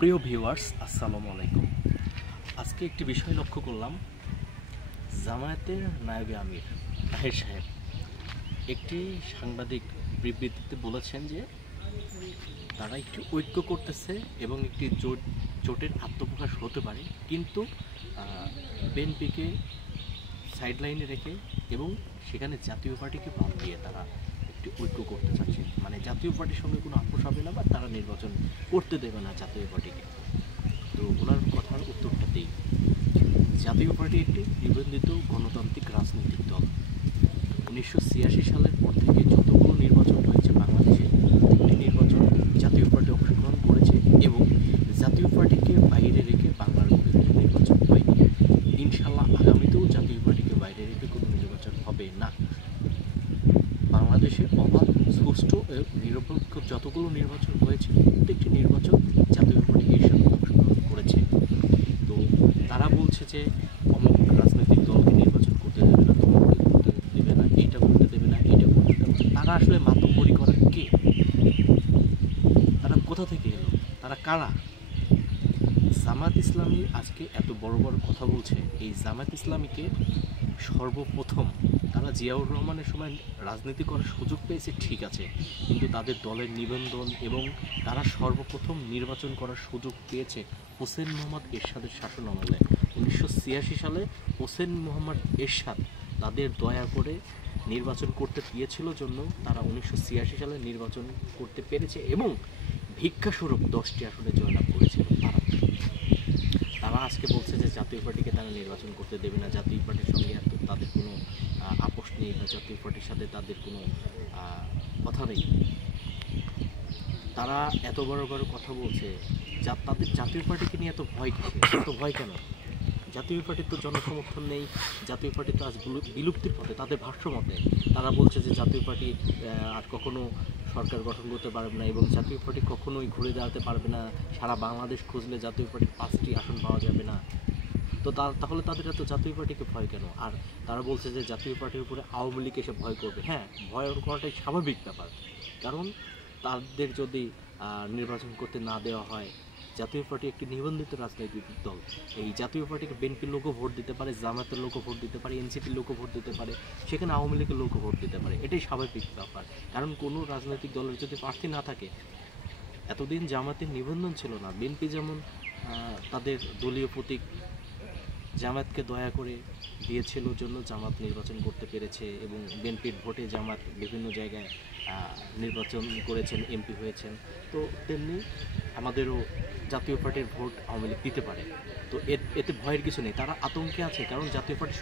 প্রিয় ভিউয়ার্স, আসসালামু আলাইকুম। আজকে একটি বিষয় লক্ষ্য করলাম, জামায়াতের নায়েবে আমির তাহের সাহেব একটি সাংবাদিক বিবৃতিতে বলেছেন যে তারা একটি ঐক্য করতেছে এবং একটি জোটের আত্মপ্রকাশ হতে পারে, কিন্তু বিএনপিকে সাইডলাইনে রেখে এবং সেখানে জাতীয় পার্টিকে বাদ দিয়ে তারা একটি ঐক্য করতে চাচ্ছে। মানে জাতীয় পার্টির সঙ্গে কোনো আপোষ হবে না বা তারা নির্বাচন করতে দেবে না জাতীয় পার্টিকে। তো ওনার কথার উত্তরটা দিই। জাতীয় পার্টি একটি নিবন্ধিত গণতান্ত্রিক রাজনৈতিক দল। 1986 সালের পর থেকে যতগুলো নির্বাচন হয়েছে বাংলাদেশে, প্রত্যেকটি নির্বাচন জাতীয় পার্টি অংশগ্রহণ করেছে এবং জাতীয় পার্টিকে বাইরে রেখে বাংলার কোনো নির্বাচন হয়নি। ইনশাল্লাহ আগামীতেও জাতীয় পার্টিকে বাইরে রেখে কোনো নির্বাচন হবে না। বাংলাদেশে অবাধ, সুষ্ঠু এবং নিরপেক্ষ যতগুলো নির্বাচন হয়েছে প্রত্যেকটি নির্বাচন জাতীয় পার্টি এর সাথে অংশগ্রহণ করেছে। তো তারা বলছে যে অমুক রাজনৈতিক দলকে নির্বাচন করতে দেবে না, তমুককে করতে দেবে না, এইটা করতে দেবে না, এইটা করতে দেবে না। তারা আসলে মাতব্বরি করেন কে? তারা কোথা থেকে এলো? তারা কারা? জামাত ইসলামী আজকে এত বড় বড় কথা বলছে। এই জামাত ইসলামীকে সর্বপ্রথম তারা জিয়াউর রহমানের সময় রাজনীতি করার সুযোগ পেয়েছে, ঠিক আছে, কিন্তু তাদের দলের নিবন্ধন এবং তারা সর্বপ্রথম নির্বাচন করার সুযোগ পেয়েছে হোসেন মোহাম্মদ এরশাদের শাসন আমলে। 1986 সালে হোসেন মোহাম্মদ এরশাদ তাদের দয়া করে নির্বাচন করতে দিয়েছিল জন্য তারা 1986 সালে নির্বাচন করতে পেরেছে এবং ভিক্ষাস্বরূপ 10টি আসনে জয়লাভ করেছিল। তারা আজকে বলছে যে জাতীয় পার্টিকে তারা নির্বাচন করতে দেবে না, জাতীয় পার্টির সঙ্গে তাদের কোনো আপোষ নেই বা জাতীয় পার্টির সাথে তাদের কোনো কথা নেই। তারা এত বড় বড় কথা বলছে, তাদের জাতীয় পার্টিকে নিয়ে এত ভয় কিসে? এত ভয় কেন? জাতীয় পার্টির তো জনসমর্থন নেই, জাতীয় পার্টি তো আজ বিলুপ্তির পথে। তাদের ভাষ্য মতে তারা বলছে যে জাতীয় পার্টি আর কখনো সরকার গঠন করতে পারবে না এবং জাতীয় পার্টি কখনোই ঘুরে দাঁড়াতে পারবে না। সারা বাংলাদেশ খুঁজলে জাতীয় পার্টির 5টি আসন পাওয়া যাবে না। তো তাহলে তাদের এত জাতীয় পার্টিকে ভয় কেন? আর তারা বলছে যে জাতীয় পার্টির উপরে আওয়ামী লীগ এসে ভয় করবে। হ্যাঁ, ভয় করাটাই স্বাভাবিক ব্যাপার, কারণ তাদের যদি নির্বাচন করতে না দেওয়া হয়, জাতীয় পার্টি একটি নিবন্ধিত রাজনৈতিক দল। এই জাতীয় পার্টিকে বিএনপির লোকও ভোট দিতে পারে, জামায়াতের লোকও ভোট দিতে পারে, এনসিপির লোকও ভোট দিতে পারে, সেখানে আওয়ামী লীগের লোকও ভোট দিতে পারে। এটাই স্বাভাবিক ব্যাপার, কারণ কোনো রাজনৈতিক দলের যদি প্রার্থী না থাকে, এতদিন জামায়াতের নিবন্ধন ছিল না। বিএনপি যেমন তাদের দলীয় প্রতীক জামায়াতকে দয়া করে দিয়েছিল জন্য জামাত নির্বাচন করতে পেরেছে এবং বিএনপির ভোটে জামাত বিভিন্ন জায়গায় নির্বাচন করেছেন, এমপি হয়েছেন। তো তেমনি আমাদেরও জাতীয় পার্টির ভোট আওয়ামী লীগ দিতে পারে। তো এতে ভয়ের কিছু নেই। তারা আতঙ্কে আছে, কারণ জাতীয় পার্টি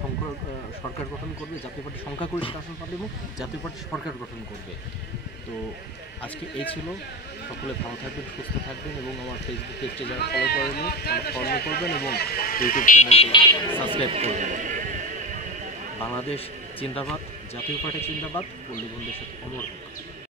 সরকার গঠন করবে, জাতীয় পার্টি সংখ্যাগরিষ্ঠ আসন পাবে এবং জাতীয় পার্টি সরকার গঠন করবে। তো আজকে এই ছিল। সকলে ভালো থাকবেন, সুস্থ থাকবেন এবং আমার ফেসবুক পেজটি যারা ফলো করেনি ফলো করবেন এবং ইউটিউব চ্যানেলটি সাবস্ক্রাইব করবেন। বাংলাদেশ জিন্দাবাদ, জাতীয় পার্টি জিন্দাবাদ, পল্লী বন্ধুদের সাথে অমর হোক।